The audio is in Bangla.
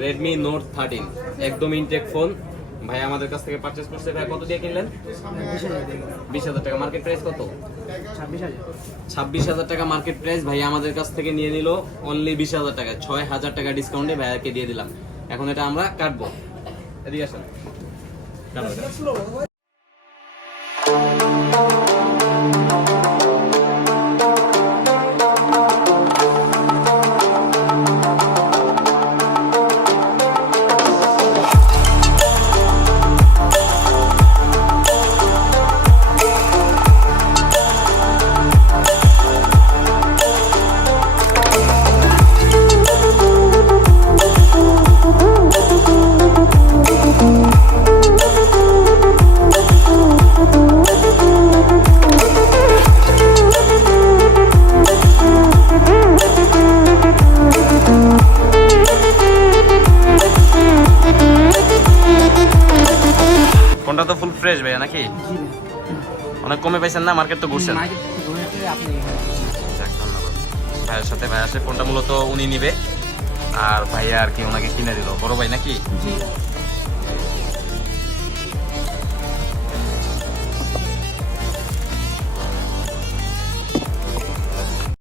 Redmi Note 13 একদম ইনটেক ফোন ভাই আমাদের কাছ থেকে পারচেজ করছে। ভাই কত দিয়ে কিনলেন? 20,000 টাকা। মার্কেট প্রাইস কত? 26,000 টাকা মার্কেট প্রাইস। ভাই আমাদের কাছ থেকে নিয়ে নিল অনলি 20,000 টাকা। 6,000 টাকা ডিসকাউন্টে ভাইয়াকে দিয়ে দিলাম। এখন এটা আমরা কাটবো। এদিকে আসেন। ফোনটা তো ফুল ফ্রেশ ভাইয়া নাকি? অনেক কমে পাইছেন না? মার্কেট তো ঘুরছেন। যাক, ধন্যবাদ ভাইয়ের সাথে। ভাইয়া সে ফোনটা মূলত উনি নিবে আর ভাইয়া আর কি ওনাকে কিনে দিল, বড় ভাই নাকি?